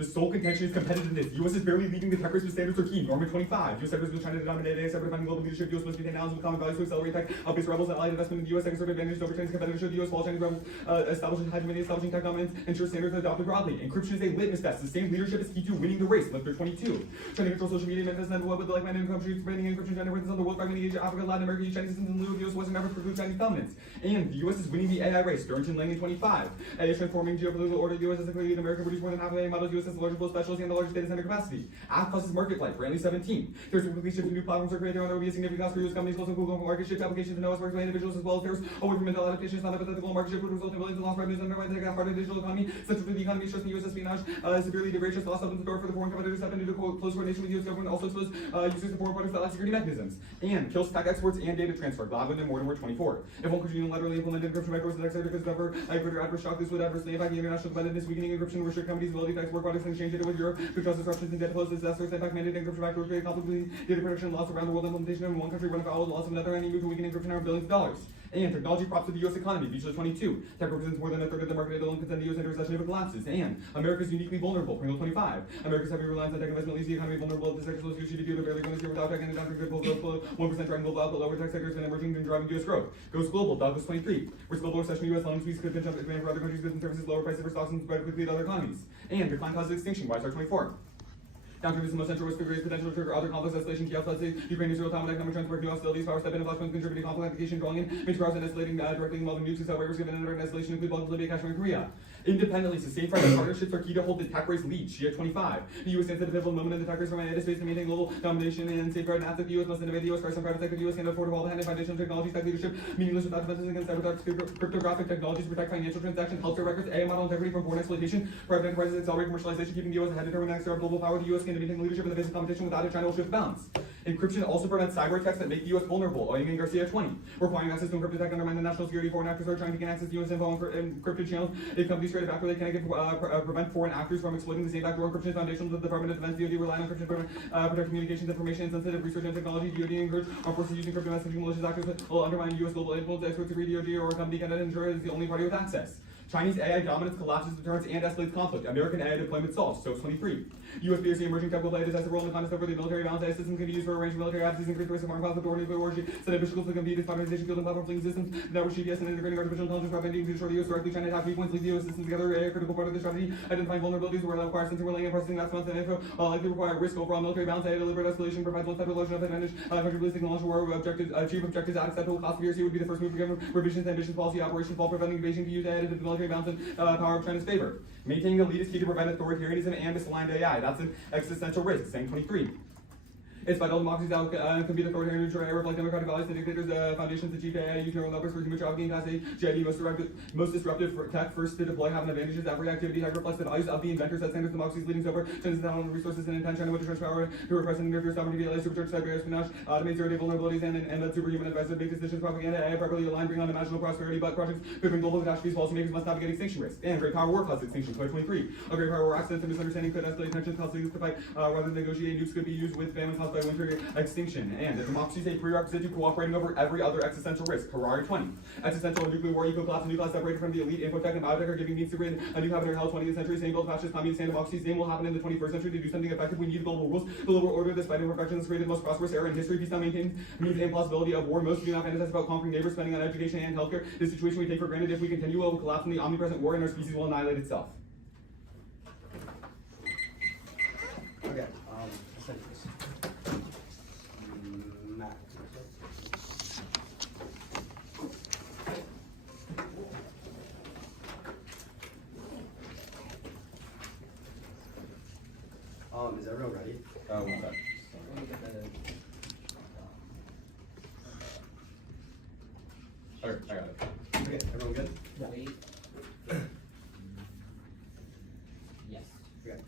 The sole contention is competitiveness. The U.S. is barely leading the tech race with standards 13. Norman 25. U.S. tech race with China to dominate AFF, defining global leadership. The U.S. must maintain balance with common values to accelerate tech, outpace rebels, and allied investment in the U.S. Tech conservative advantage over Chinese competitors. The U.S. while Chinese rebels establishing hegemony, establishing tech dominance, ensure standards are adopted broadly. Encryption is a litmus test. Sustained leadership is key to winning the race. Lifter 22. China controls social media, manifests and with the like-minded countries, spreading encryption, China presence on the world, fragmenting Asia, Africa, Latin America, Chinese systems, in lieu of the U.S. Western efforts to preclude Chinese dominance. And the U.S. is winning the AI race. Sturgeon Lang in 25. AI is transforming geopolitical order. The U.S. has clearly America produce more than half of AI models. U.S. has the largest global specialty and the largest data center capacity. AFF causes market flight. Brantley 17. There's quickly shifting new platforms are created. There will be a significant cost for U.S. companies, closing Google market shift applications and OS works by individuals as well as theirs. Away from mental adaptations, not hypothetical market shift would result in billions in lost revenues and undermine the part of the digital economy. Central to the economy is trust in U.S. espionage. Severely degrades lost opens the door for the foreign competitors step into close coordination with U.S. government. Also expose users to foreign products that lack security mechanisms. And kills tech exports and data transfer. Glavin and Mortimer 24. If one could unilaterally implement encryption micros the next sector could suffer a greater adverse shock, this would adversely impact the international competitiveness, weakening encryption, restrict companies' ability to export products and exchange data with Europe, could cause disruptions in data flows, disasters, impact mandated encryption factors, create complicated data protection, loss around the world, implementation of one country, run afoul of the loss of another, and move to weaken encryption are billions of dollars. And technology props to the U.S. economy, feature 22. Tech represents more than a third of the market, alone contend the U.S. into recession if it collapses. And America is uniquely vulnerable, Pringle 25. America's heavy reliance on tech investment leaves the economy vulnerable. The sector slows GDP to barely going to zero without tech and adapting good growth, 1% driving global output, lower tech sectors and emerging and driving U.S. growth. Goes global, Douglas 23. Where's global recession, U.S. loan squeeze could pinch up demand for other countries' goods and services, lower prices for stocks and spread quickly to other economies. And decline causes extinction, YSR 24. Downturn is the most central risk of greatest potential to trigger other complex escalation, chaos, let's say, Ukraine, Israel, time, economic transport, new hostilities, power step in, flashpoints, contributing conflict application, drawing in, major powers and escalating, directly involving nukes, accelerate risk of an escalation, include Balkans, Libya, Kashmir, and Korea. Independently, sustained private partnerships are key to hold the tech race lead. Shia 25. The U.S. stands at a pivotal moment in the tech race from AI space to maintain global domination and safeguard and asset. The U.S. must innovate. The U.S. Christ on private sector. The U.S. can afford to hold the hand in foundational technologies, tech leadership, meaningless without defenses against cyber cryptographic technologies, protect financial transactions, healthcare records, AI model integrity from foreign exploitation, private enterprises accelerate commercialization, keeping the U.S. ahead to determine next global power. The U.S. can maintain leadership in the face of competition without it, China will shift balance. Encryption also prevents cyber attacks that make the U.S. vulnerable. Oying Garcia 20. Requiring access to encrypted tech undermine the national security. Foreign actors are trying to gain access to U.S. info and encrypted channels. If companies create a backdoor, they can prevent foreign actors from exploiting the same backdoor. Encryption is foundational to the Department of Defense. DoD rely on encryption to protect communications, information, and sensitive research and technology. DoD encourage armed forces using encrypted messaging. Malicious actors will undermine U.S. global influence. Experts agree DoD or a company cannot ensure it is the only party with access. Chinese AI dominance collapses deterrence and escalates conflict. American AI deployment solves. SOAPS 23. U.S. BRC emerging tech will play a decisive role in the contest over the military balance. AI systems can be used for a range of military apps, increase the risk of armed conflict or nuclear war. Set official to compete modernization, field and platform fleeing systems, network GPS, and integrating artificial intelligence, propagating to destroy the U.S. directly. China attack weak points, link the U.S. systems together. AI a critical part of the strategy. Identifying vulnerabilities where that requires sensing, relaying, and processing vast amounts of info. Likely require risk overall military balance. AI deliberate escalation provides one type of illusion of advantage. Effectively signal launch war objectives, achieve objectives at acceptable cost. BRC would be the first move to government revisions, ambitions, policy, operations, while preventing Beijing to use AI to the military balance and power of China's favor. Maintaining a lead is key to prevent authoritarianism and misaligned AI. That's an existential risk. Saying 23. It's vital democracies that compete authoritarian neutral AI reflect democratic values. The dictators, foundations, the GPAI, use neural numbers for human trafficking, class A, GID, most disruptive for tech, first to deploy, have an advantages. Every activity tech reflects the values of the inventors that standards democracies leading over. China's down on resources and intent, China with the power to repress and interfere sovereignty, VLA, supercharged cyber espionage, automate zero-day vulnerabilities, and that superhuman advisor make decisions, propaganda, AI properly aligned, bring unimaginable prosperity, but projects favoring global catastrophes, policymakers must navigate extinction risk. And great power war causes extinction. 2023. A great power war accidents and misunderstanding could escalate tensions, cause leaders to fight, rather than negotiate. Nukes could be used with famine caused by winter extinction. And democracy is a prerequisite to cooperating over every other existential risk. Harari 20. Existential nuclear war, eco-collapse, and new class separated from the elite. Infotech and biotech are giving means to create a new habit in the 20th century. Same gold, fascist, communist, and democracy. Same will happen in the 21st century. To do something effective, we need global rules. The global order, despite imperfections, created the most prosperous era in history. Peace now maintains means the impossibility of war. Most do not fantasize about conquering neighbors, spending on education and healthcare. This situation we take for granted. If we continue, will collapse in the omnipresent war, and our species will annihilate itself. Okay. Is everyone ready? One sec. Okay, I got it. Okay, everyone good? Wait. Yes. Okay.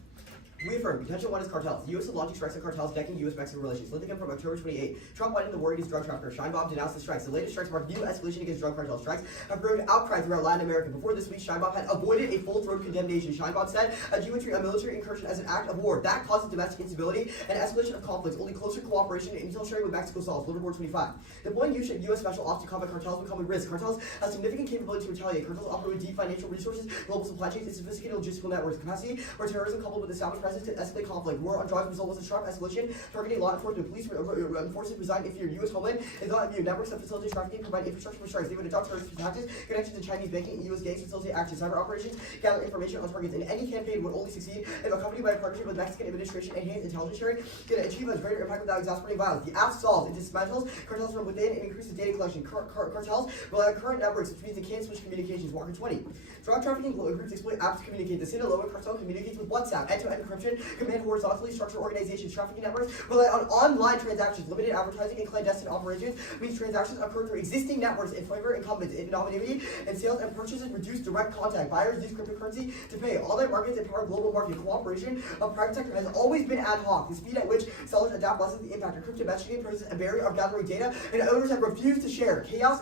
We affirm potential one is cartels. The U.S. is launching strikes on cartels, decking U.S.-Mexican relations. Linking from October 28. Trump widened the war against drug traffickers. Sheinbaum denounced the strikes. The latest strikes mark new escalation against drug cartel strikes have grown outcry throughout Latin America. Before this week, Sheinbaum had avoided a full-throated condemnation. Sheinbaum said a military incursion as an act of war that causes domestic instability and escalation of conflicts. Only closer cooperation and intel sharing with Mexico solves. Liverpool 25. Deploying U.S. special ops to combat cartels become a risk. Cartels have significant capability to retaliate. Cartels operate with deep financial resources, global supply chains, and sophisticated logistical networks. Capacity for terrorism coupled with established presence to escalate conflict. War on drugs result was a sharp escalation, targeting law enforcement. Police enforcement reside if your U.S. homeland is not immune. Networks that facilitate trafficking provide infrastructure for strikes. They would adopt terrorist tactics, connections to Chinese banking, and U.S. gangs facilitate actions. Cyber operations gather information on targets. And any campaign would only succeed if accompanied by a partnership with Mexican administration. Enhanced intelligence sharing can achieve a greater impact without exasperating violence. The AFF solves and dismantles cartels from within and increases data collection. Cartels rely on current networks, which means they can't switch communications. Walker 20. Drug trafficking groups exploit apps to communicate. The Sinaloa cartel communicates with WhatsApp. End-to-end encryption command horizontally structured organizations. Trafficking networks rely on online transactions. Limited advertising and clandestine operations means transactions occur through existing networks and favor incumbents. Anonymity and sales and purchases reduce direct contact. Buyers use cryptocurrency to pay. Online markets empower global market. Cooperation of private sector has always been ad hoc. The speed at which sellers adapt lessens the impact. Encrypted messaging poses a barrier of gathering data, and owners have refused to share. Chaos,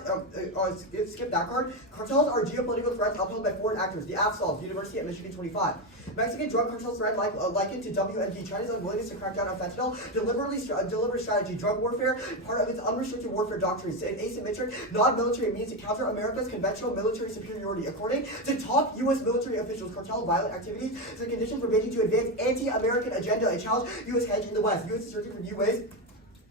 skip that card. Cartels are geopolitical threats upheld by foreign actors. The AFF solves. University at Michigan 25. Mexican drug cartel threat likened to WMD. China's unwillingness to crack down on fentanyl. Deliberate strategy. Drug warfare, part of its unrestricted warfare doctrines. An asymmetric, non-military means to counter America's conventional military superiority. According to top U.S. military officials, cartel violent activities is a condition for Beijing to advance anti-American agenda and challenge U.S. hedge in the West. U.S. is searching for new ways.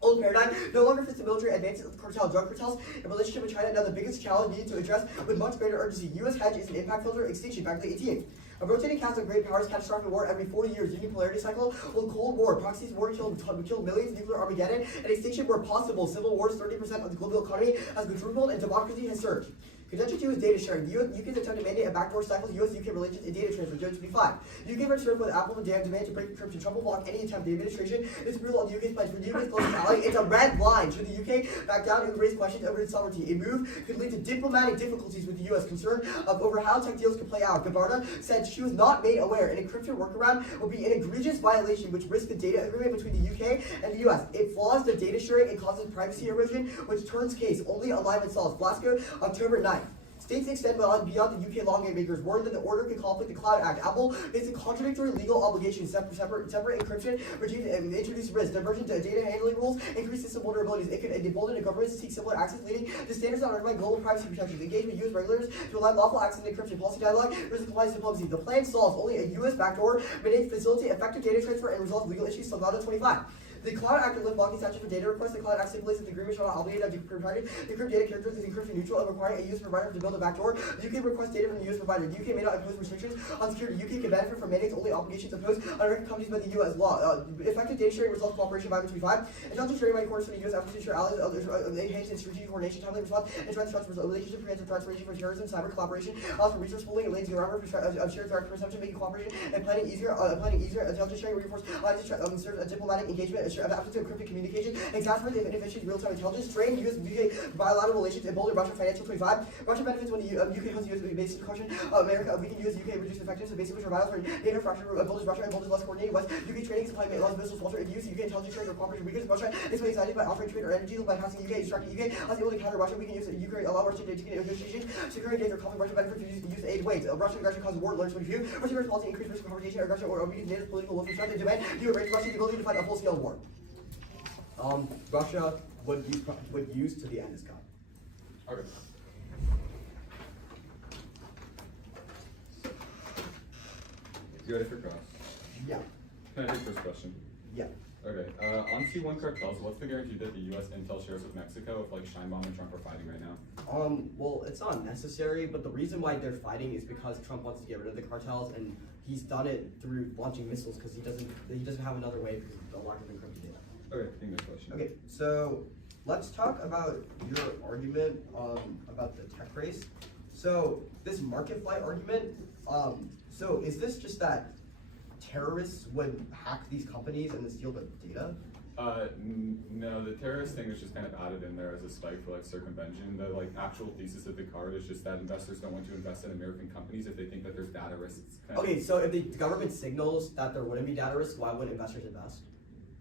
Old paradigm no longer fits the military advances of cartel. Drug cartels in relationship with China now the biggest challenge needed to address with much greater urgency. U.S. hedge is an impact filter extinction back to the 18th. A rotating cast of great powers, catastrophic war every 4 years, union polarity cycle, old Cold War, proxies war killed millions, nuclear Armageddon, and extinction where possible. Civil wars, 30% of the global economy has quadrupled, and democracy has surged. Contention 2 is data sharing. The UK's attempt to mandate a backdoor stifles US-UK relations and data transfer. Judge 25. UK returned with Apple and demand to break encryption. Trump will block any attempt. The administration is brutal on the UK's pledge. For the UK's closest ally, it's a red line. Should the UK back down and raise questions over its sovereignty? A move could lead to diplomatic difficulties with the US. Concern over how tech deals could play out. Gabarda said she was not made aware an encryption workaround would be an egregious violation which risks the data agreement between the UK and the US. It flaws the data sharing and causes privacy erosion, which turns case only alignment solves. Glasgow, October 9th. States extend beyond the UK lawmakers warned that the order could conflict the Cloud Act. Apple faces contradictory legal obligations, separate encryption regime, and introduce risk. Diversion to data handling rules increase system vulnerabilities. It could embolden a government to seek similar access, leading to standards that undermine global privacy protections. Engage with US regulators to allow lawful access and encryption. Policy dialogue versus compliance diplomacy. The plan solves only a US backdoor mandates facilitate effective data transfer and resolve legal issues. Salgado 25. The Cloud Act will lift blocking statute for data requests. The Cloud Act stipulates that the agreement shall not obligate to encrypt data characters is encryption neutral and requiring a US provider to build a backdoor. The UK requests data from the US provider. The UK may not impose restrictions on security. The UK can benefit from mandates only obligations imposed on American companies by the US law. Effective data sharing results cooperation by 25. Intelligence sharing by course from the US efforts to ensure allies enhance and strategic coordination, timely response, and threats relationship preventive threats ranging from terrorism, cyber collaboration, allows for resource pooling and lanes around of shared threat perception, making cooperation and planning easier. Intelligence sharing reinforce serves a diplomatic engagement, adapted to encrypted communication, exacerbate the inefficient real-time intelligence, strain US-UK bilateral relations, and bolster Russian financial 25. Russia benefits when the UK hosts US-based question. America weaken US-UK reduce effectiveness, basically reviles for NATO fracture, bolsters Russia and bolsters less coordinated West. UK training supply allows missiles falter if US UK intelligence sharing or cooperation weakens Russia. Is excited by offering trade or energy by passing UK, extracting UK, as able to counter Russia. We can use Ukraine, allow Russia to get negotiations, securing danger, conflict, Russia benefits to use aid weights. Russian aggression causes war, learns 22. Russian policy increase risk of confrontation, aggression, or weakens NATO's political will for strength and demand. You arrange Russia the ability to fight a full-scale war. Russia would use to the end is cut. Okay. You ready for cross? Yeah. Can I take first question? Yeah. Okay. On C1 cartels, what's the guarantee that the U.S. intel shares with Mexico if like Sheinbaum and Trump are fighting right now? Well, it's not necessary, but the reason why they're fighting is because Trump wants to get rid of the cartels, and he's done it through launching missiles because he doesn't have another way because of the lack of encrypted data. Okay, English question. Okay, so let's talk about your argument about the tech race. So this market flight argument, so is this just that terrorists would hack these companies and then steal the data? No, the terrorist thing is just kind of added in there as a spike for like circumvention. The like actual thesis of the card is just that investors don't want to invest in American companies if they think that there's data risks. Okay, so if the government signals that there wouldn't be data risks, why would investors invest?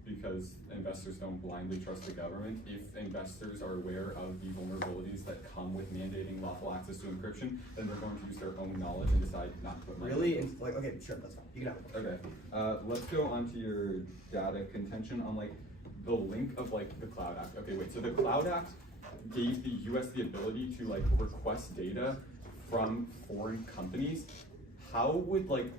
Because investors don't blindly trust the government. If investors are aware of the vulnerabilities that come with mandating lawful access to encryption, then they're going to use their own knowledge and decide not to put money. Really? Like, okay, sure, that's fine. You can have it. Okay. Let's go on to your data contention on like the link of like the Cloud Act. Okay, wait. So the Cloud Act gave the U.S. the ability to like request data from foreign companies. How would like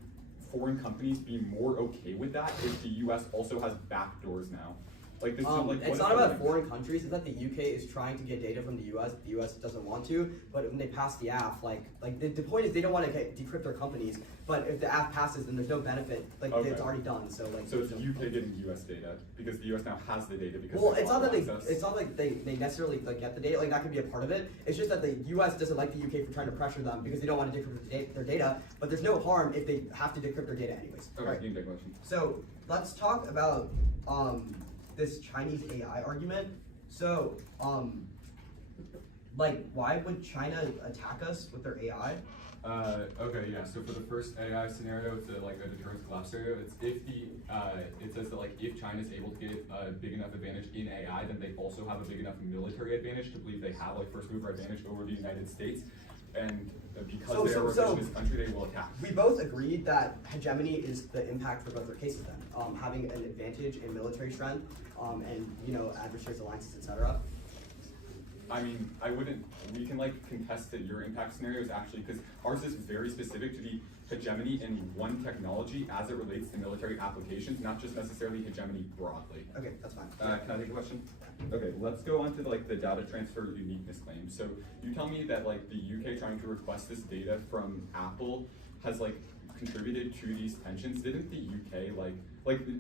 foreign companies be more okay with that if the U.S. also has backdoors now? Like this is like it's not about foreign countries. It's that the UK is trying to get data from the US. The US doesn't want to, but when they pass the AFF, the point is they don't want to decrypt their companies. But if the AFF passes, then there's no benefit. Like okay. It's already done. So like. So it's UK getting US data because the US now has the data because. Well, it's not that it's not like they necessarily like get the data. Like that could be a part of it. It's just that the US doesn't like the UK for trying to pressure them because they don't want to decrypt their data. But there's no harm if they have to decrypt their data anyways. Okay, right. you can take a question. So let's talk about this Chinese AI argument. So, like, why would China attack us with their AI? Okay, yeah. So for the first AI scenario, it's like a deterrence collapse scenario. It's if the it says that like if China is able to get a big enough advantage in AI, then they also have a big enough military advantage to believe they have like first mover advantage over the United States. And because they are a revisionist country, they will attack. We both agreed that hegemony is the impact for both their cases then. Having an advantage in military strength, and adversaries, alliances, etc. I mean, we can like contest that your impact scenario is actually, because ours is very specific to the hegemony in one technology as it relates to military applications, not just necessarily hegemony broadly. Okay, that's fine. Can I take a question? Okay, let's go on to like the data transfer uniqueness claim. So you tell me that like the UK trying to request this data from Apple has like contributed to these tensions. Didn't the UK like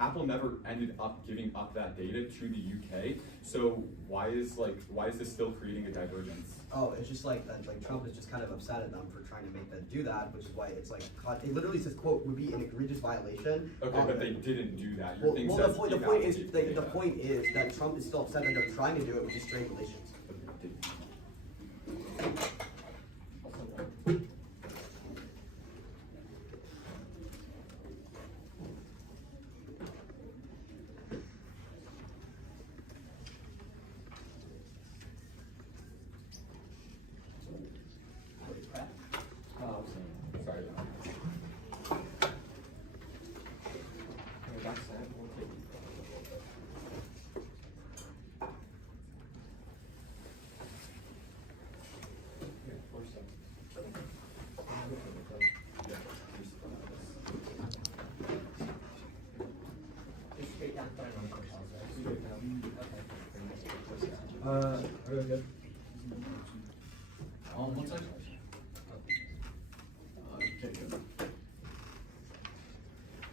Apple never ended up giving up that data to the UK? So why is this still creating a divergence? Oh, it's just like that. Like Trump is just kind of upset at them for trying to make them do that, which is why it's like it literally says quote would be an egregious violation. Okay, but they didn't do that. The point is that Trump is still upset that they're trying to do it, which is strained relations. Sorry. Okay. One second.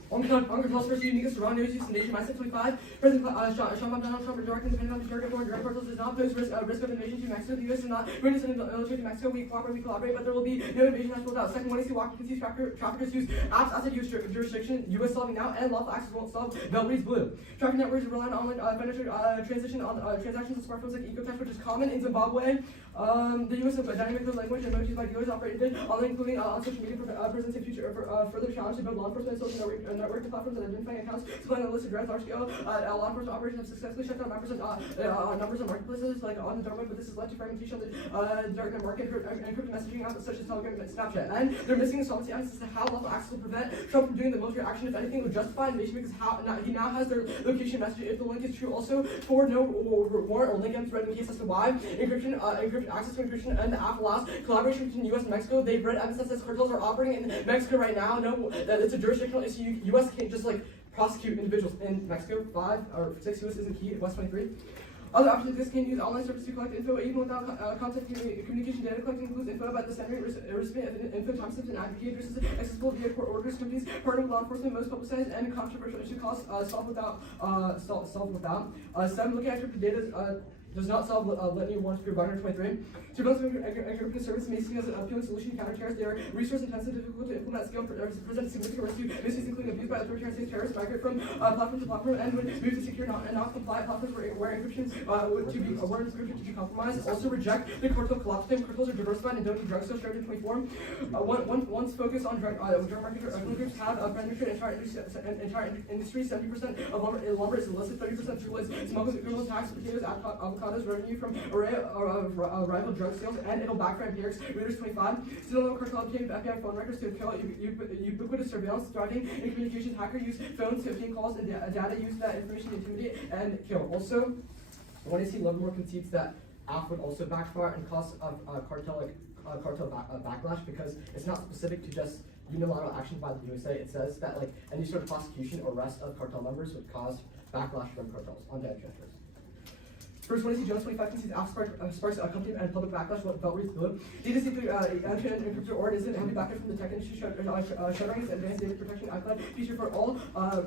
On Cartels first unique surround news use nation by 625. President Sean Donald Trump directing depending on the direct report. Direct Cartels does not pose risk of invasion to Mexico. The U.S. is not going to send military to Mexico. We collaborate, but there will be no invasion as ruled out. Second, when you see Washington traffickers use apps outside U.S. jurisdiction, U.S. solving now, and lawful access won't solve. Beltways blue. Tracking networks rely on online financial transition on transactions on smartphones like EcoCash, which is common in Zimbabwe. The U.S. dynamic code language emojis by dealers operated online, including on social media, presents a future further challenge to build law enforcement social networking platforms and identifying accounts. Supplying a list of large scale law enforcement operations have successfully shut down numbers of marketplaces like on the dark web, but this has led to fragmentation of the darknet market, encrypted messaging apps such as Telegram and Snapchat. And they're missing solvency evidence as to how lawful access will prevent Trump from doing the military action. If anything, would justify invasion because he now has their location message. If the link is true, also forward no warrant or link and thread in case as to why encryption access to encryption and the app allows collaboration between U.S. and Mexico. They've read evidence that says cartels are operating in Mexico right now. No, that it's a jurisdictional issue. U.S. can't just like prosecute individuals in Mexico. 5 or 6 U.S. isn't key. West 23. Other options like this can use online services to collect info even without content communication. Data collecting includes info about the sender, recipient of info, timestamps, and IP addresses accessible via court orders. Companies partner with law enforcement, most publicized and controversial issue costs solved without. 7, looking at encrypted data does not solve litany warrants per binary 23. Surveillance encryption service may seem as an appealing solution to counter terrorists. They are resource intensive, difficult to implement at scale, present significant risk to misuse, including abuse by authoritarian state terrorists, migrate from platform to platform, and would move to secure and not compliant platforms where encryption to be compromised. Also reject the cartel collapse claim. Cartels are diversified and don't need drugs, so started in 24. Once focus on drug market groups have penetrated entire industry. 70% of lumber is illicit, 30% through smugglers, criminals, tax, potatoes, avocados, revenue from array of rival drug sales, and it'll backfire empirics. Readers 25. Sinaloa cartel obtained FBI phone records to kill ubiquitous surveillance, thriving in communications. Hacker use phones to obtain calls and data use that information to intimidate and kill. Also, when I see Livermore concedes that AFF would also backfire and cause cartel backlash because it's not specific to just unilateral action by the USA. It says that like any sort of prosecution or arrest of cartel members would cause backlash from cartels on data transfers. First, when I see Jones 25 concedes AFF sparks company and public backlash about Reed's Blue. Data simply encrypted or isn't heavy backlash from the tech industry shuttering its advanced data protection iCloud feature for all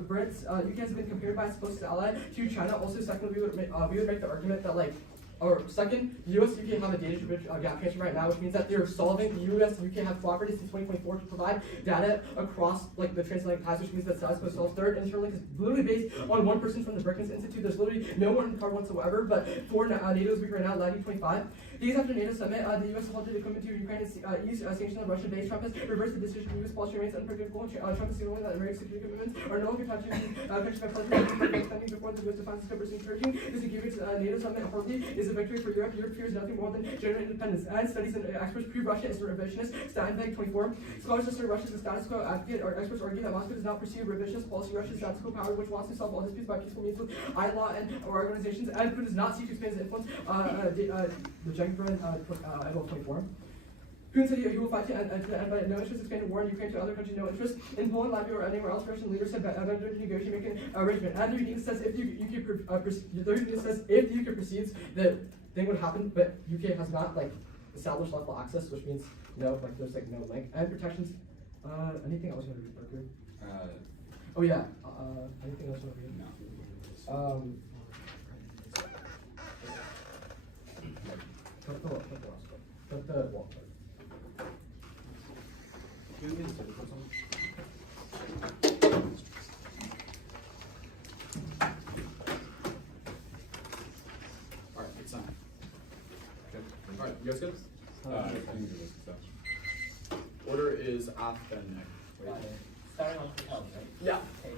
Brits. UK has been compared by its closest ally to China. Also, second, we would make the argument that like. Or second, the US UK have a data gap transfer right now, which means that they're solving the US and UK have cooperated since 2024 to provide data across like the transatlantic ties, which means that status quo solves. Third, Interlink is literally based on one person from the Brookings Institute. There's literally no one in card whatsoever, but four NATO's week right now, lagging 25. Days after NATO summit, the US halted equipment to Ukraine and eased sanctions on Russia base. Trump has reversed the decision. US policy remains unpredictable. Trump is signaling that American security commitments are no longer touching countries by pledging spending before the US defines its coverage encouraging. This engagement NATO summit hardly is a victory for Europe. Europe fears nothing more than general independence. And studies and experts pre-Russia is revisionist. Steinbeck 24. Scholars assert Russia is a status quo advocate, or experts argue that Moscow does not pursue revisionist policy. Russia's status quo power, which wants to solve all disputes by peaceful means with law and organizations, and Putin does not seek to expand his influence. The Jenkin Edward 24. Putin said he will fight to end but no interest in expanding war in Ukraine to other countries, no interest in Poland, Latvia, or anywhere else. Russian leaders have better to negotiate making arrangement. And the reading says if the UK proceeds, the thing would happen, but UK has not like established lawful access, which means no, like there's like no link and protections. Anything else you want to read, Parker? Oh yeah. Anything else you want to read? No. Put the wall. Alright, it's time. Okay. Alright, you guys good? I think you're good. Order is AFF then NEG. Starting on Cartels, right? Yeah. Okay.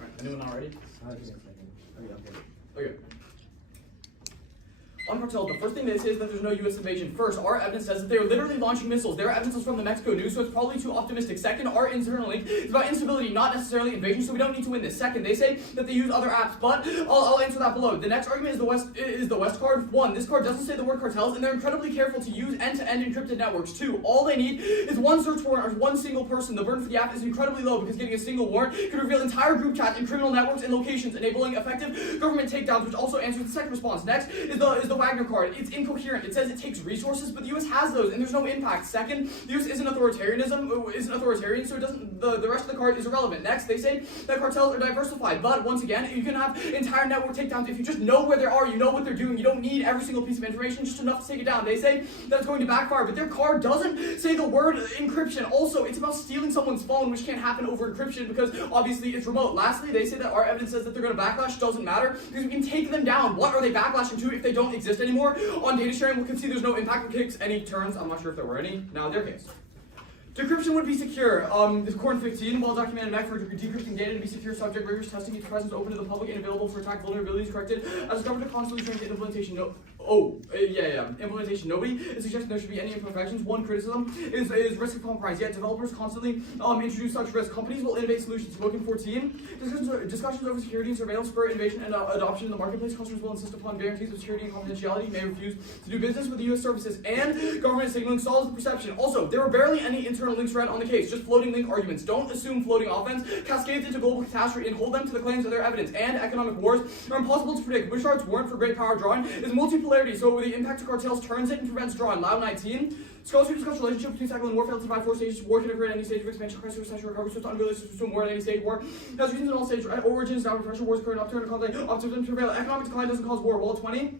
Alright, anyone not ready? Okay. On Cartel, the first thing they say is that there's no U.S. invasion. First, our evidence says that they are literally launching missiles. Their evidence is from the Mexico news, so it's probably too optimistic. Second, our internal link is about instability, not necessarily invasion, so we don't need to win this. Second, they say that they use other apps, but I'll answer that below. The next argument is the West card. One, this card doesn't say the word cartels, and they're incredibly careful to use end-to-end encrypted networks. Two, all they need is one search warrant or one single person. The burden for the app is incredibly low because getting a single warrant could reveal entire group chats and criminal networks and locations, enabling effective government takedowns, which also answers the second response. Next is the Wagner card. It's incoherent. It says it takes resources, but the U.S. has those, and there's no impact. Second, the U.S. isn't authoritarian, so it doesn't. The rest of the card is irrelevant. Next, they say that cartels are diversified, but once again, you can have entire network takedowns if you just know where they are, you know what they're doing. You don't need every single piece of information, just enough to take it down. They say that it's going to backfire, but their card doesn't say the word encryption. Also, it's about stealing someone's phone, which can't happen over encryption because obviously it's remote. Lastly, they say that our evidence says that they're going to backlash. Doesn't matter because we can take them down. What are they backlashing to if they don't exist anymore? On data sharing, we can see there's no impact kicks any turns. I'm not sure if there were any. Now, in their case. Decryption would be secure. This Corn 15, well-documented method for decrypting data to be secure, subject rigorous testing, its presence open to the public and available for attack vulnerabilities corrected. As government constantly trained to implementation. Implementation. Nobody is suggesting there should be any imperfections. One criticism is risk of compromise. Yet developers constantly introduce such risk. Companies will innovate solutions. Spoken 14. Discussions over security and surveillance spur innovation and adoption in the marketplace. Customers will insist upon guarantees of security and confidentiality. May refuse to do business with the U.S. services and government signaling stalls the perception. Also, there are barely any internal links read on the case. Just floating link arguments. Don't assume floating offense cascades into global catastrophe and hold them to the claims of their evidence. And economic wars are impossible to predict. Bouchard's warrant for great power drawing is multipolar clarity. So the impact to cartels turns it and prevents drawing. Loud 19. Scholars who discuss relationship between cycle and war fail to divide 4 stages. War can occur at any stage of expansion, crisis, recession, recovery, so it's unrealistic to war at any stage. War has reasons in all stages. Origins, downward pressure, wars occur, upturn, and conflict, optimism prevail. Economic decline doesn't cause war. Wall 20.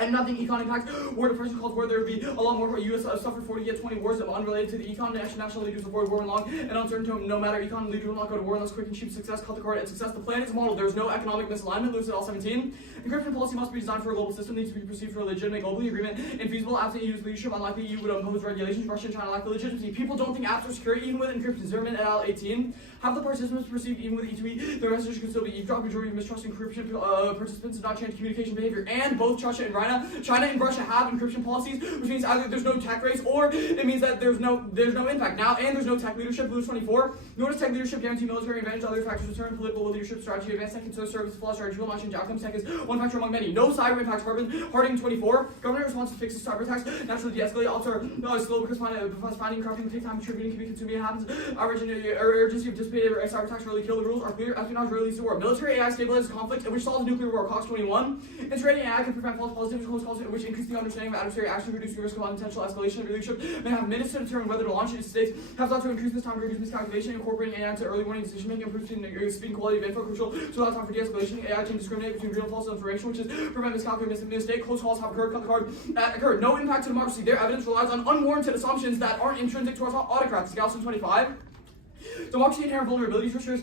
And nothing econ impact. War depression calls war. There would be a lot more. U.S. suffered 40 yet 20 wars unrelated to the econ. National leaders avoid war and long and uncertain. No matter econ, leaders will not go to war unless quick and cheap success. Cut the card at success. The plan is modeled. There's no economic misalignment. Lewis et al. 17. Encryption policy must be designed for a global system. Needs to be perceived for a legitimate globally agreement. Infeasible. Absent EU's leadership, unlikely EU would impose regulations. Russia and China lack the legitimacy. People don't think apps are secure even with encryption. Zimmerman et al. 18. Have the participants perceived even with E2E. Their message could still be eavesdrop. Majority of mistrust encryption participants did not change communication behavior. And both China and Russia have encryption policies, which means either there's no tech race or it means that there's no impact now, and there's no tech leadership. Lewis 24. Nor does tech leadership guarantee military advantage. Other factors determine political leadership strategy. Advanced tech and service flaw strategy will not change outcomes. Tech is one factor among many. No cyber impacts. Harding 24. Government response to fixes cyber attacks. Naturally de-escalate. Ops are slow because finding corrupting will take time. Contributing can be consumed. It happens. Urgency of dissipated cyber attacks really kill. The rules are clear. Espionage really leads to war. Military AI stabilizes conflict, which solves nuclear war. Cox 21. Integrating AI can prevent false positives, which increase the understanding of adversary action, reduce the risk of unintentional escalation. Of leadership may have minutes to determine whether to launch it. States have thought to increase this time to reduce miscalculation. Incorporating AI into early warning decision making, improves speed and quality of info, crucial to allow time for de-escalation. AI can discriminate between real and false information, which is prevent miscalculation, mistake. Close calls have occurred. Cut the card. Occurred. No impact to democracy. Their evidence relies on unwarranted assumptions that aren't intrinsic to autocrats. Galson 25. Democracy inherent vulnerabilities restrains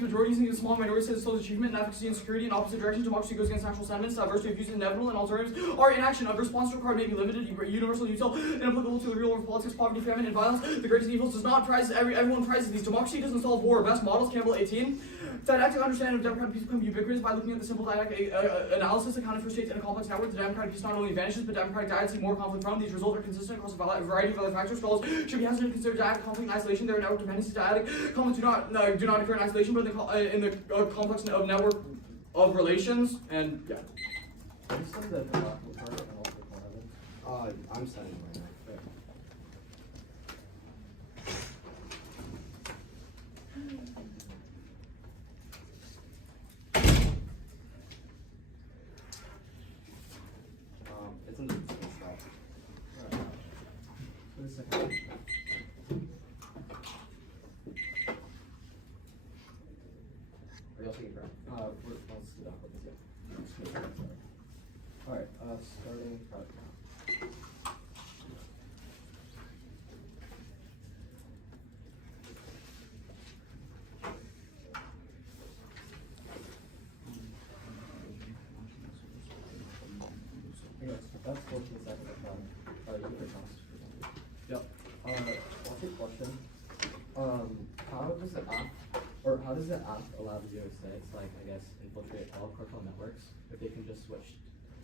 majorities and gives small minorities to slow achievement and efficacy and security in opposite directions. Democracy goes against natural sentiments. Diversity of views is inevitable, and alternatives are inaction. A response to a card may be limited, universal, util, inapplicable to the real world politics, poverty, famine, and violence. The greatest evils does not prize everyone prizes these. Democracy doesn't solve war. Best models. Campbell 18. Didactic understanding of democratic peace become ubiquitous by looking at the simple didactic analysis accounting for states in a complex network. The democratic peace not only vanishes, but democratic diets see more conflict from. These results are consistent across a variety of other factors. Scholars should be hesitant to consider didactic conflict in isolation. There are network dependencies. Didactic conflicts do not occur in isolation, but in the complex of network of relations. And yeah. Can you send the lawful part and also the corner? I'm studying right now. It's in the stuff. Wait a second. Are you also taking crap? Let's do that. Alright, starting right now. That's 14 seconds of fun. You can toss. Yep. I'll take question. How does the app allow the US states, like, I guess, infiltrate all cartel networks if they can just switch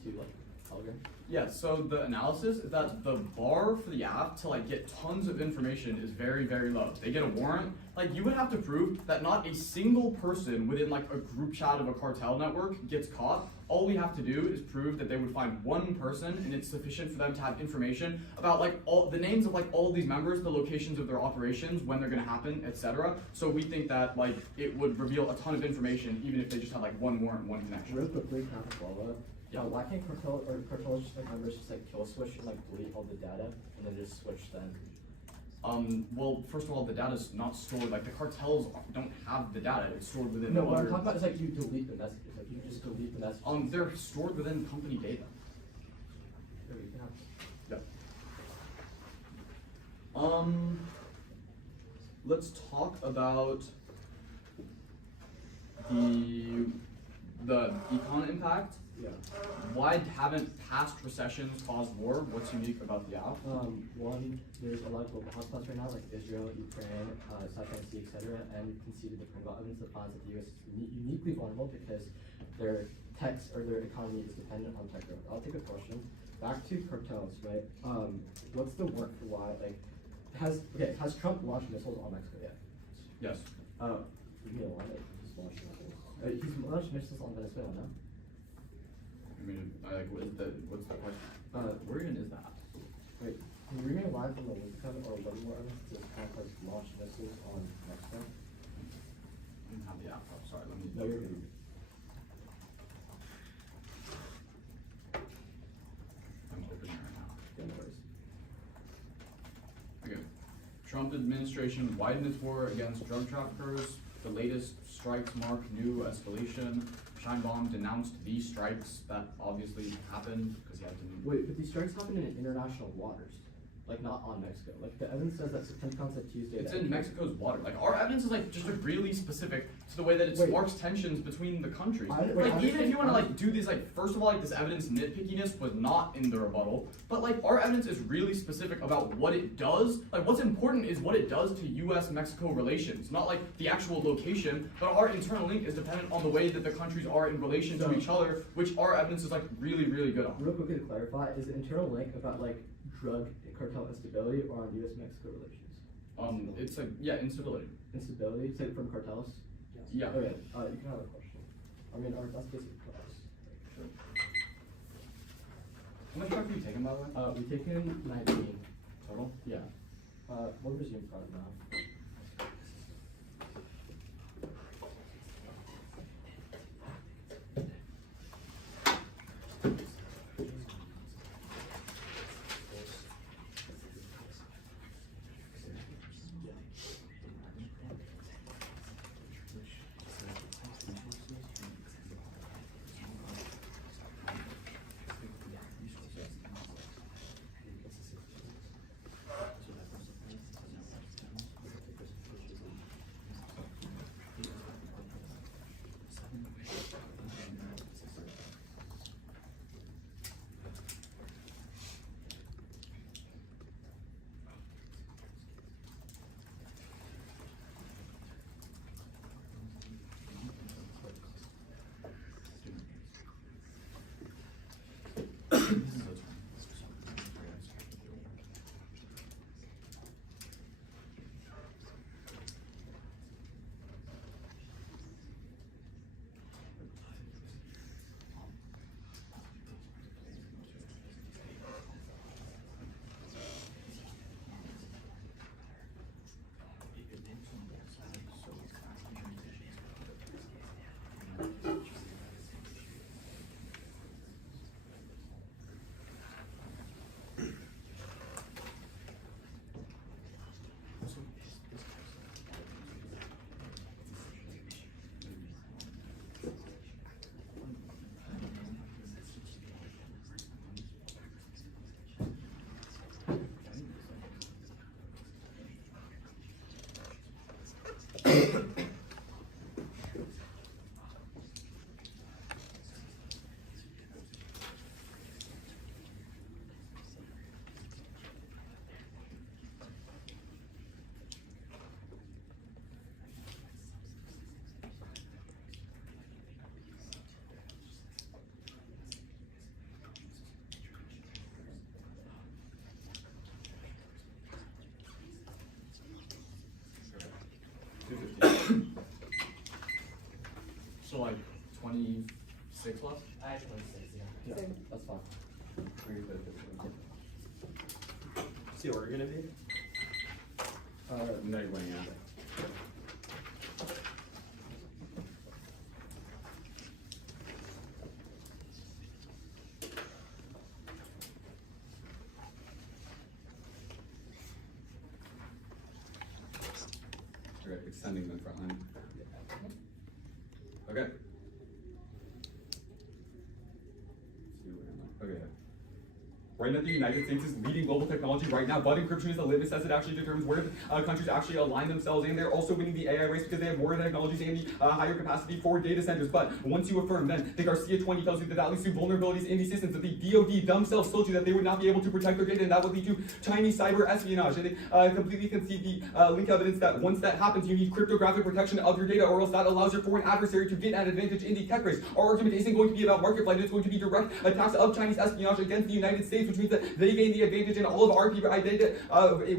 to, like, Telegram? Yeah, so the analysis is that the bar for the app to like get tons of information is very, very low. They get a warrant, like you would have to prove that not a single person within like a group chat of a cartel network gets caught. All we have to do is prove that they would find one person and it's sufficient for them to have information about like all the names of like all these members, the locations of their operations, when they're gonna happen, etc. So we think that like it would reveal a ton of information even if they just had like one warrant, one connection. Real quickly, Capicola. Yeah. Why can't cartels just like members just like kill switch and like delete all the data and then just switch then? Well, first of all, the data is not stored. Like the cartels don't have the data; it's stored within. No, what I'm talking about is like you delete the messages. Like you just delete the messages. They're stored within company data. There we go. Yeah. Let's talk about the econ impact. Yeah. Why haven't past recessions caused war? What's unique about the app? One, there's a lot of global hotspots right now, like Israel, Ukraine, South China Sea, etc. And you can see the different evidence that finds that the U.S. is uniquely vulnerable because their techs or their economy is dependent on tech growth. I'll take a question. Back to cartels, right? What's the work for why? Like, has Trump launched missiles on Mexico yet? Yes. You know, like, he's launched missiles. He's launched missiles on Venezuela, no? I mean, what's the question? Where even is that? Wait, can you read me live from the link comment or what more evidence that Trump has launched missiles on Mexico? I didn't have the app up. Sorry, let me. No, you're good. administration widened its war against drug traffickers. The latest strikes mark new escalation. Scheinbaum denounced these strikes that obviously happened because he had to. Wait, but these strikes happen in international waters, like not on Mexico. Like the evidence says that September said Tuesday. It's in Mexico's water. Like our evidence is like just like really specific to the way that it sparks tensions between the countries. Like even if you want to like do these like first of all like this evidence nitpickiness was not in the rebuttal, but like our evidence is really specific about what it does. Like what's important is what it does to U.S.-Mexico relations, not like the actual location. But our internal link is dependent on the way that the countries are in relation to each other, which our evidence is like really good on. Real quickly to clarify, is the internal link about like drug cartel instability or on U.S.-Mexico relations? It's like instability. Instability, say from cartels. Yeah. Okay. You can have a question. I mean, that's basically cartels. Sure. How much drugs have you taken, by the way? We've taken 19 Total? Yeah. We'll resume part now. So like 26 left? I have 26, yeah. Yeah, that's fine. What's the order gonna be? NEG winning out. Okay, extending the front line. Okay. Okay. Right now, the United States is leading global technology right now, but encryption is a litmus test that actually determines where countries actually align themselves, and they're also winning the AI race because they have more technologies and the higher capacity for data centers. But once you affirm, then the Garcia 20 tells you that that leads to vulnerabilities in these systems, that the DoD themselves told you that they would not be able to protect their data, and that would lead to Chinese cyber espionage. And they completely concede the link evidence that once that happens, you need cryptographic protection of your data, or else that allows your foreign adversary to get an advantage in the tech race. Our argument isn't going to be about market flight, it's going to be direct attacks of Chinese espionage against the United States, which means that they gain the advantage in all of our data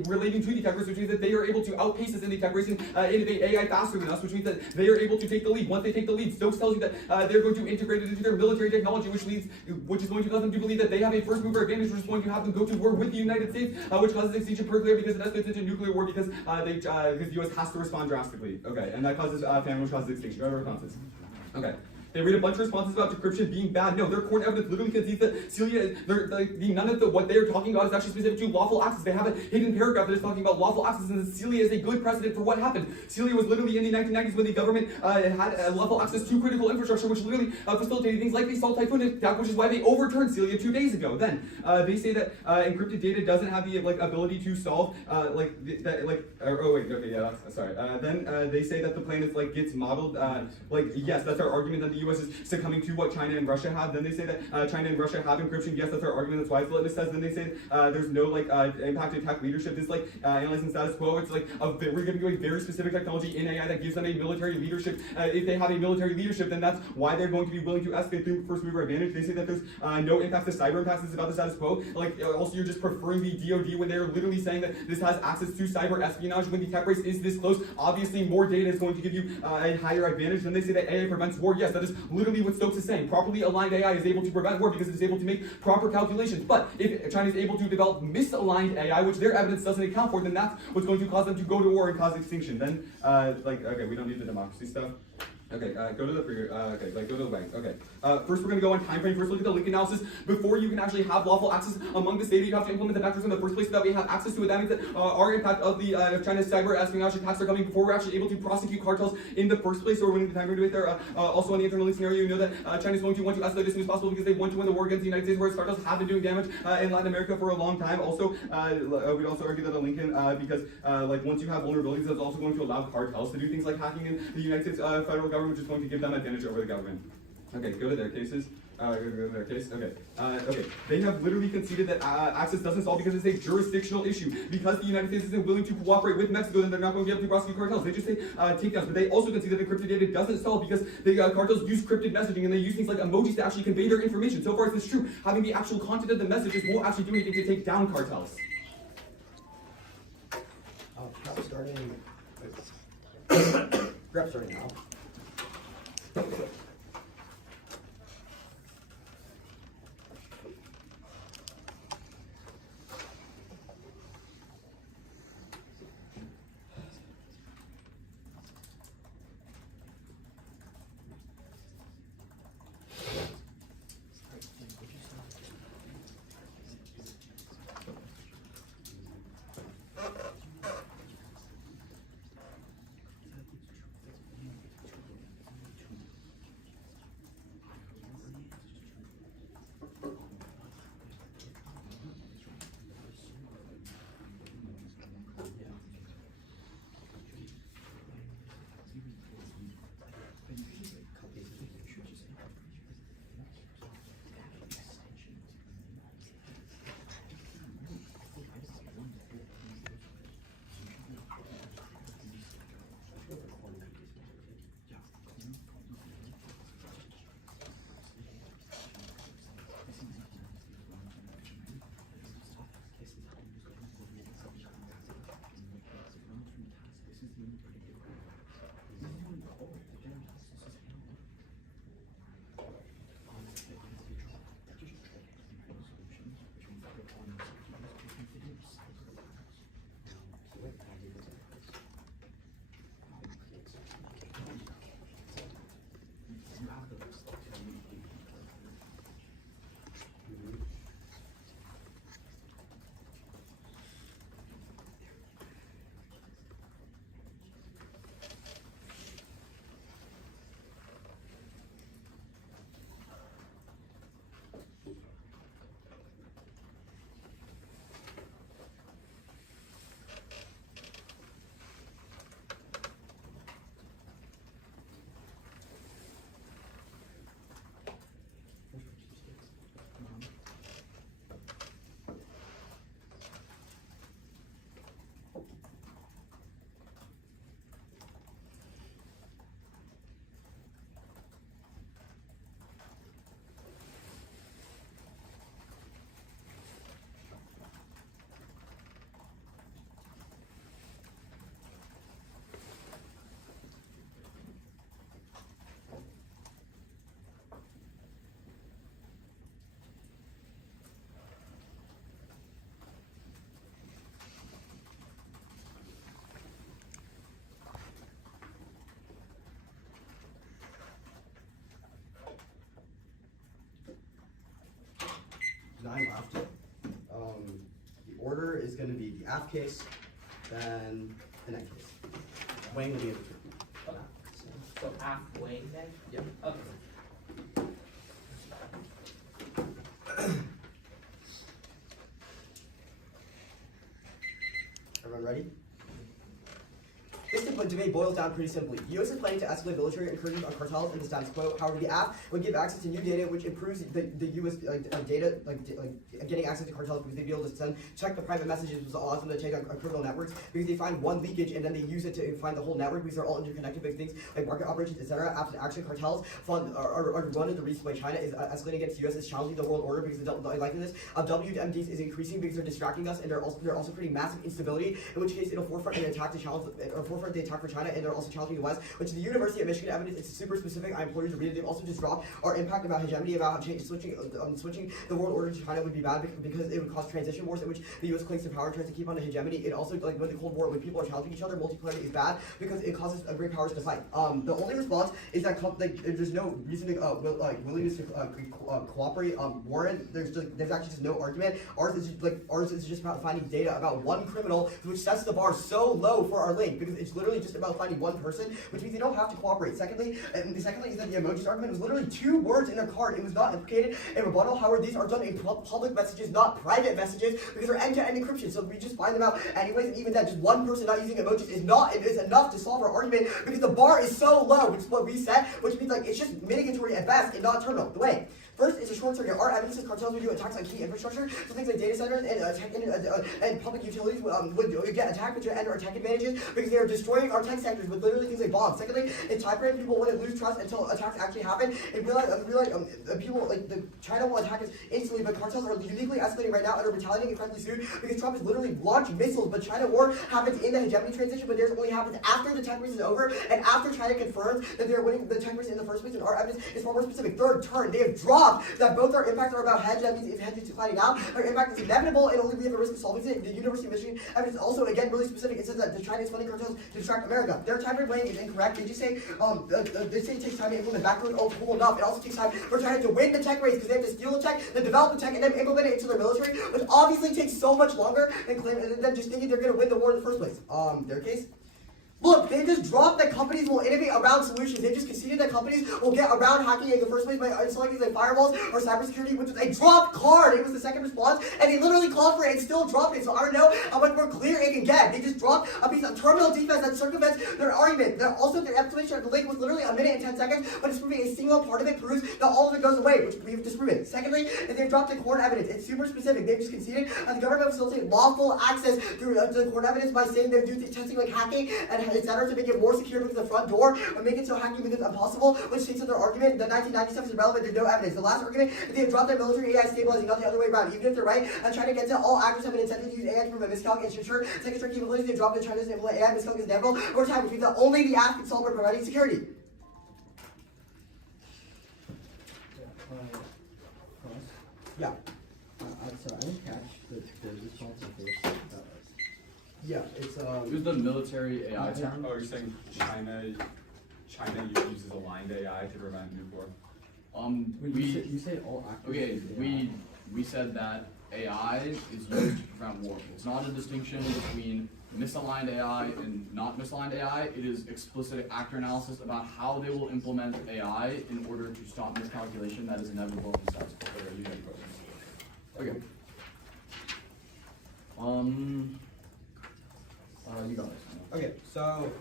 relating to the tech race, which means that they are able to outpace us in the tech race and innovate AI faster than us, which means that they are able to take the lead. Once they take the lead, Stokes tells you that they're going to integrate it into their military technology, which is going to cause them to believe that they have a first mover advantage, which is going to have them go to war with the United States, which causes extinction per clear because it escalates into nuclear war because the US has to respond drastically. Okay, and that causes famine, which causes extinction. Responses. Okay. They read a bunch of responses about decryption being bad. No, their court evidence literally concedes that Celia, none of what they are talking about is actually specific to lawful access. They have a hidden paragraph that is talking about lawful access, and that Celia is a good precedent for what happened. Celia was literally in the 1990s when the government had lawful access to critical infrastructure, which literally facilitated things like the Salt Typhoon attack, which is why they overturned Celia 2 days ago. Then they say that encrypted data doesn't have the ability to solve then they say that the plan is gets modeled yes, that's our argument that the U.S. is succumbing to what China and Russia have. Then they say that China and Russia have encryption. Yes, that's our argument. That's why it's litmus test. Then they say there's no impact to attack leadership. This analyzing status quo. It's we're giving you a very specific technology in AI that gives them a military leadership. If they have a military leadership, then that's why they're going to be willing to escalate through first mover advantage. They say that there's no impact to cyber impacts. This is about the status quo. Also you're just preferring the DoD when they're literally saying that this has access to cyber espionage when the tech race is this close. Obviously more data is going to give you a higher advantage. Then they say that AI prevents war. Yes, that is literally what Stokes is saying. Properly aligned AI is able to prevent war because it is able to make proper calculations. But if China is able to develop misaligned AI, which their evidence doesn't account for, then that's what's going to cause them to go to war and cause extinction. Then, okay, we don't need the democracy stuff. Okay, go to the go to the banks. Okay, first we're going to go on time frame. First, look at the link analysis. Before you can actually have lawful access among the data, you have to implement the vectors in the first place so that we have access to it. That means that our impact of the China's cyber espionage attacks are coming before we're actually able to prosecute cartels in the first place. So we're winning the time frame debate there. Also, on the internal link scenario, you know that China's going to want to escalate as soon as possible because they want to win the war against the United States, whereas cartels have been doing damage in Latin America for a long time. Also, we'd also argue that a Lincoln because once you have vulnerabilities, that's also going to allow cartels to do things like hacking in the United States federal government, which is going to give them advantage over the government. Okay, go to their cases. Go to their case. Okay. Okay. They have literally conceded that access doesn't solve because it's a jurisdictional issue. Because the United States isn't willing to cooperate with Mexico, then they're not going to be able to prosecute cartels. They just say takedowns. But they also concede that encrypted data doesn't solve because the cartels use crypted messaging and they use things like emojis to actually convey their information. So far as this is true, having the actual content of the messages won't actually do anything to take down cartels. Prep starting. Prep starting now. AFF case, then the NEG case. Weighing will be able to. So halfway then? Yep. Okay. Everyone ready? This debate boils down pretty simply. The U.S. is planning to escalate military incursions on cartels and the status quo. However, the AFF would give access to new data, which improves the U.S. Data, getting access to cartels because they'd be able to check the private messages, which allows them to check on criminal networks because they find one leakage and then they use it to find the whole network because they're all interconnected big things like market operations, etc. After action cartels are run into reasons why China is escalating against the U.S. is challenging the world order because the likeness of WMDs is increasing because they're distracting us and they're also creating massive instability. In which case, it'll forefront an attack to challenge or forefront the attack for China, and they're also challenging the West, which is the University of Michigan evidence. It's super specific. I implore you to read it. They've also just dropped our impact about hegemony, about how switching the world order to China would be bad because it would cause transition wars in which the U.S. clings to power, tries to keep on the hegemony. It also, like when the Cold War, when people are challenging each other, multipolarity is bad because it causes great powers to fight. The only response is that there's no reason to willingness to cooperate. Warren, there's actually just no argument. Ours is just about finding data about one criminal, which sets the bar so low for our link because it's literally just about finding one person, which means they don't have to cooperate. Secondly is that the emojis argument was literally 2 words in their card. It was not implicated in rebuttal. However, these are done in public messages, not private messages, because they're end-to-end encryption. So we just find them out anyways, and even then, just one person not using emojis is enough to solve our argument because the bar is so low, which is what we set, which means it's just mitigatory at best and not terminal. The way. First is a short circuit. Our evidence is cartels would do attacks on key infrastructure, so things like data centers and public utilities would get attacked, which would end our tech advantages because they are destroying our tech sectors with literally things like bombs. Secondly, in time people wouldn't lose trust until attacks actually happen and realize people China will attack us instantly, but cartels are uniquely escalating right now and are retaliating incredibly soon because Trump is literally launching missiles. But China war happens in the hegemony transition, but theirs only happens after the tech race is over and after China confirms that they're winning the tech race in the first place. And our evidence is far more specific. Third turn, they have dropped that both our impacts are about hedge. That means if hedge is declining now, our impact is inevitable and only we have a risk of solving it. The University of Michigan evidence is also again really specific. It says that the Chinese funding cartels to distract America. Their time frame weighing is incorrect. They just say they say it takes time to implement backwards. Oh, cool enough. It also takes time for China to win the tech race because they have to steal the tech, then develop the tech, and then implement it into their military, which obviously takes so much longer than just thinking they're going to win the war in the first place. Their case. Look, they just dropped that companies will innovate around solutions. They just conceded that companies will get around hacking in the first place by installing things like firewalls or cybersecurity, which was a dropped card. It was the second response, and they literally called for it and still dropped it. So I don't know how much more clear it can get. They just dropped a piece of terminal defense that circumvents their argument. Their estimation of the link was literally a minute and 10 seconds, but it's proving a single part of it proves that all of it goes away, which we've disproven. Secondly, they've dropped the court evidence. It's super specific. They've just conceded that the government will facilitate lawful access through the court evidence by saying they're doing testing like hacking and etc. to make it more secure because the front door or make it so hacking becomes impossible, which takes up their argument that 1997 is irrelevant. There's no evidence. The last argument is they have dropped their military AI stabilizing, not the other way around. Even if they're right, and trying to get to all actors have an incentive to use AI to prevent miscalc and ensure second strike capabilities. They dropped the China's implement AI miscalc is inevitable over time, which means that only the AFF can solve by providing security. Yeah. So I didn't catch the response to this. Yeah, it's It was the military AI term. Oh, you're saying China uses aligned AI to prevent nuclear? You say all actors. Okay, we said that AI is used to prevent war. It's not a distinction between misaligned AI and not misaligned AI. It is explicit actor analysis about how they will implement AI in order to stop miscalculation that is inevitable in status quo. Okay. You got it. okay. So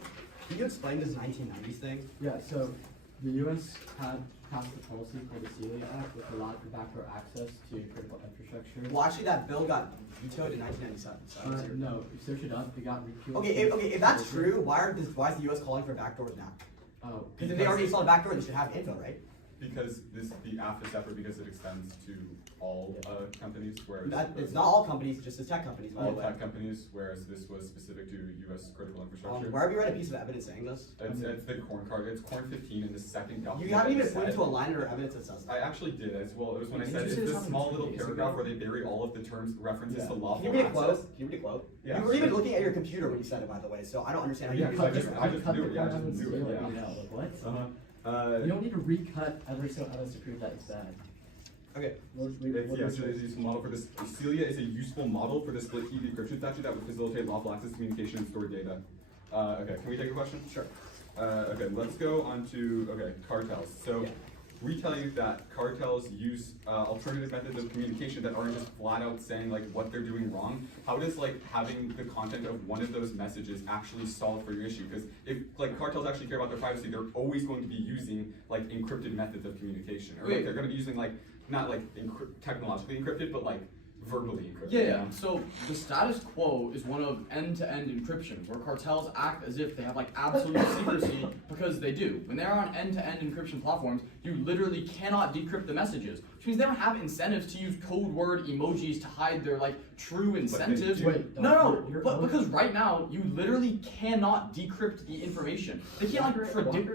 can you explain this 1990s thing? Yeah, so the U.S. had passed a policy called the Celia Act, which allowed for backdoor access to critical infrastructure. Well, actually, that bill got vetoed in 1997. So No, search it up. It got repealed. okay, if that's true, why is the U.S. calling for backdoors now? Oh, Because if they already installed a backdoor, they should have info, right? Because the AFF is separate because it extends to all companies, whereas It's not all companies, just the tech companies, by the all way. tech companies, whereas this was specific to U.S. critical infrastructure. Where have you read a piece of evidence saying this? It's the corn card. It's corn 15 in the second document. You haven't even that pointed said- to a line or evidence that says that. I actually did as well. It was when I Did said you it's say this something small 2 little days paragraph ago? where they bury all of the terms references to lawful Can you read a quote? access. Can you read a quote? Yeah, you were even sure. looking at your computer when you said it, by the way, so I don't understand how Yeah, you because could I just knew it. Yeah, I just knew it. Like, what? Uh-huh. You don't need to recut every single evidence to prove that it's bad. Okay. It's a useful model for this. Celia is a useful model for the split key decryption statute that would facilitate lawful access to communication and stored data. Okay, can we take a question? Sure. Okay, let's go on to, cartels. So, we tell you that cartels use alternative methods of communication that aren't just flat out saying like what they're doing wrong. How does like having the content of one of those messages actually solve for your issue? Because if like cartels actually care about their privacy, they're always going to be using like encrypted methods of communication, or like they're going to be using like not like technologically encrypted, but like verbally encrypted. Yeah. So the status quo is one of end-to-end encryption, where cartels act as if they have like absolute secrecy because they do. When they're on end-to-end encryption platforms, you literally cannot decrypt the messages, which means they don't have incentives to use code word emojis to hide their like true incentives. No, but because right now you literally cannot decrypt the information. They can't like predict.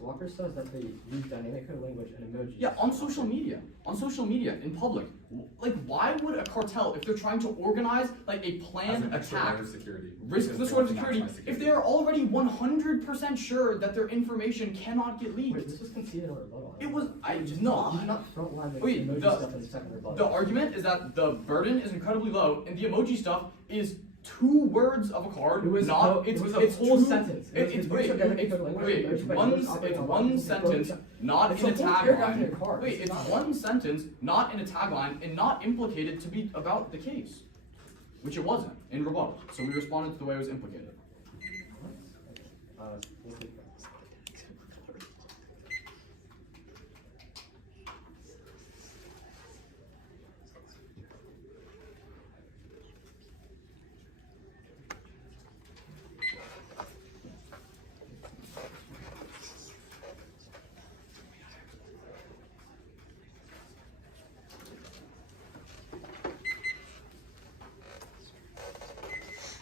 Walker says that they use dynamic code language and emojis. Yeah, on social media, in public. Like, why would a cartel, if they're trying to organize like a planned attack, risk the sort of security, if they are already 100% sure that their information cannot get leaked? Wait, this was conceded in a rebuttal. It was. You did not frontline the Wait, emoji stuff in the second rebuttal. The argument is that the burden is incredibly low, and the emoji stuff is 2 words of a card. It was not. it's It's a whole two- sentence. It's one sentence, not It's in a a whole paragraph in tagline. your card. Wait, it's one sentence, not in a tagline, and not implicated to be about the case, which it wasn't in rebuttal. So we responded to the way it was implicated. We'll take that.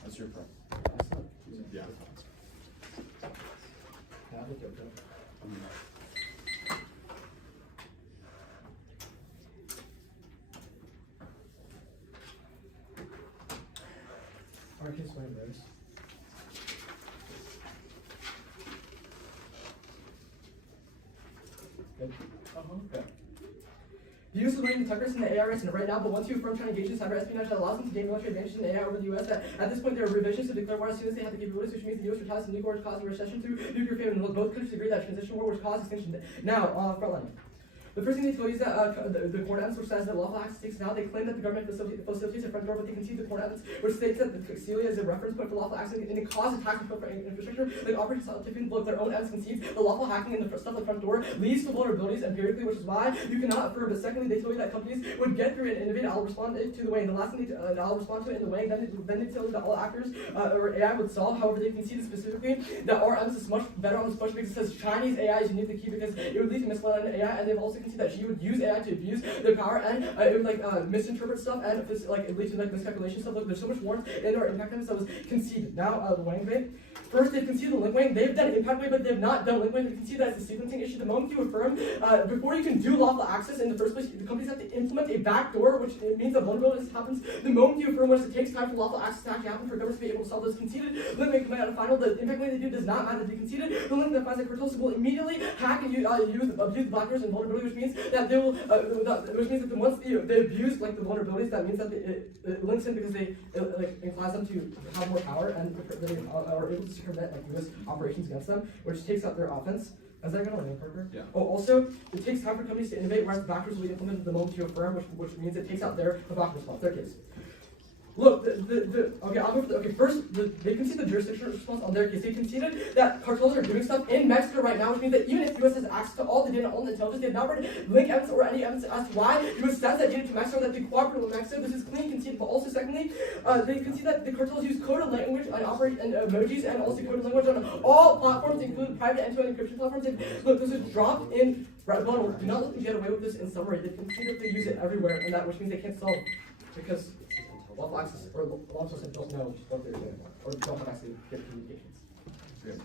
That's your problem. Yeah. Marcus Wenders. Okay. The use of learning Tuckers in the ARS and right now, but once you affirm trying to engage in cyber espionage that allows them to gain military advantage in the AI over the US, that at this point there are revisions to declare war as soon as they have the capabilities, which means the US retaliates the nuclear war is causing recession through nuclear favor, and both countries agree that transition war was caused extinction. Now, frontline. The first thing they tell you is that the court evidence which says that lawful access takes now, they claim that the government facilitates a front door, but they concede the court evidence which states that the Celia is a reference point for lawful access and it causes attacks on infrastructure. Like Operation Scientific, look, their own evidence concedes the lawful hacking and the stuff like front door leads to vulnerabilities empirically, which is why you cannot affirm. But secondly, they tell you that companies would get through and innovate. I'll respond to the way. And the last thing I'll respond to it in the way. Then they tell you that all actors or AI would solve. However, they conceded specifically that our evidence is much better on this push because it says Chinese AI is uniquely key because it would lead to mislead on AI, and they've also conceded that she would use AI to abuse their power and it would like misinterpret stuff and if it's like it leads to like miscalculation stuff. Look, there's so much warrant in our impact evidence that was conceded. Now the Wang Bay. First, they've conceded the link weighing. They've done impact weight, but they've not done link weighing. You can see that it's a sequencing issue. The moment you affirm, before you can do lawful access in the first place, the companies have to implement a backdoor, which means that vulnerability happens the moment you affirm, which it takes time for lawful access to actually happen for governments to be able to solve those conceded. Link weighing coming out of final. The impact weight they do does not matter. They conceded the link that finds that cartels will immediately hack and abuse the backdoors and vulnerability, which means that they will, which means that once they abuse like the vulnerabilities, that means that it links in because they like inclines them to have more power and they are able to circumvent like U.S. operations against them, which takes out their offense. Is that gonna land, Parker? Yeah. Oh, also, it takes time for companies to innovate, whereas the backdoors will be implemented the moment you affirm, which means it takes out the block response, their case. Look, okay, I'll go for first, they concede the jurisdictional response on their case. They conceded that cartels are doing stuff in Mexico right now, which means that even if the U.S. has access to all the data, all the intelligence, they have not read link evidence or any evidence as to why the U.S. sends that data to Mexico, that they cooperate with Mexico. This is clean conceded, but also secondly, they concede that the cartels use coded language and operate and emojis and also coded language on all platforms, including private end-to-end encryption platforms. And look, this is dropped in Rebuttal. Do not let them get away with this in summary. They conceded they use it everywhere, and that which means they can't solve because lawful access or law enforcement don't know what they're doing or don't have access to get communications. Good.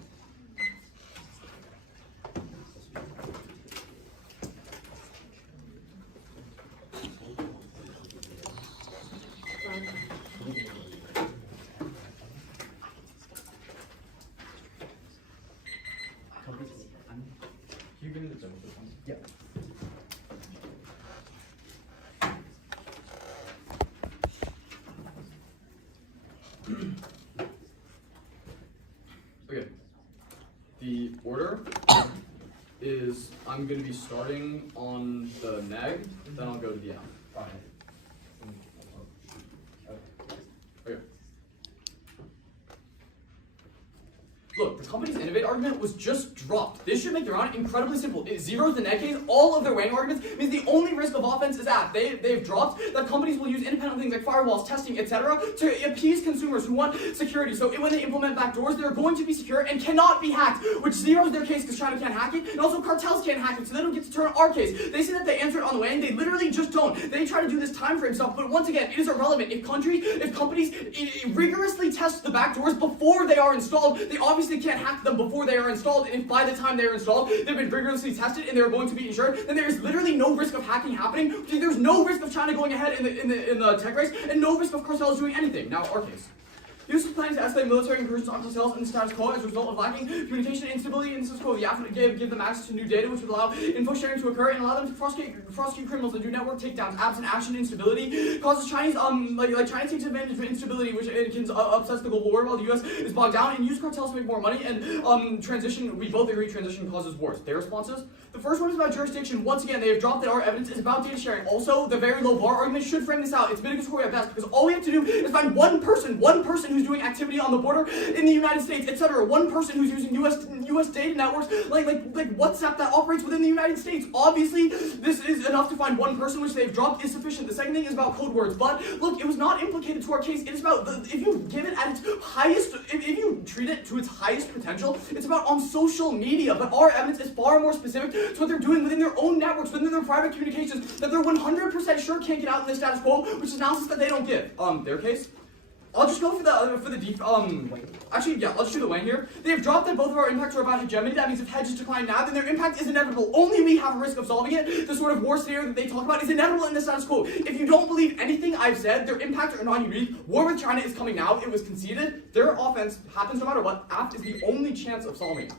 Can you give me the demo for this one? Yeah. the order is I'm going to be starting on the NEG, then I'll go to the AFF. Okay. Look, the company's innovate argument was just dropped. This should make their round incredibly simple. It zeroes the NEG case. All of their weighing arguments means the only risk of offense is AFF. They've dropped that companies will use independent things like firewalls, testing, etc. to appease consumers who want security. So when they implement backdoors, they're going to be secure and cannot be hacked, which zeroes their case because China can't hack it, and also cartels can't hack it, so they don't get to turn our case. They say that they answer it on the weighing. They literally just don't. They try to do this time frame stuff, but once again, it is irrelevant. If companies rigorously test the backdoors before they are installed, they obviously can't hack them before they are installed, and if by the time they are installed, they've been rigorously tested and they're going to be insured, then there is literally no risk of hacking happening. There's no risk of China going ahead in the tech race, and no risk of cartels doing anything. Now, our case. US is planning to escalate military incursions on cartels in the status quo as a result of lacking communication instability in the status quo. The AFF give them access to new data, which would allow info sharing to occur and allow them to prosecute criminals and do network takedowns. Absent action instability causes Chinese China takes advantage of instability, which can upsets the global order while the US is bogged down and use cartels to make more money. And transition, we both agree, transition causes wars. Their responses. The first one is about jurisdiction. Once again, they have dropped that our evidence is about data sharing. Also, the very low bar argument should frame this out. It's mitigatory at best because all we have to do is find one person who's doing activity on the border in the United States, etc. One person who's using US data networks like WhatsApp that operates within the United States. Obviously, this is enough to find one person, which they've dropped is sufficient. The second thing is about code words. But look, it was not implicated to our case. It is about if you give it at its highest, if you treat it to its highest potential, it's about on social media. But our evidence is far more specific to what they're doing within their own networks, within their private communications that they're 100% sure can't get out in the status quo, which is analysis that they don't give. Their case. I'll just go for the actually, yeah, I'll just do the weighing here. They have dropped that both of our impacts are about hegemony. That means if hedges decline now, then their impact is inevitable. Only we have a risk of solving it. The sort of war scenario that they talk about is inevitable in the status quo. If you don't believe anything I've said, their impacts are non-unique. War with China is coming now. It was conceded. Their offense happens no matter what. AFF is the only chance of solving it.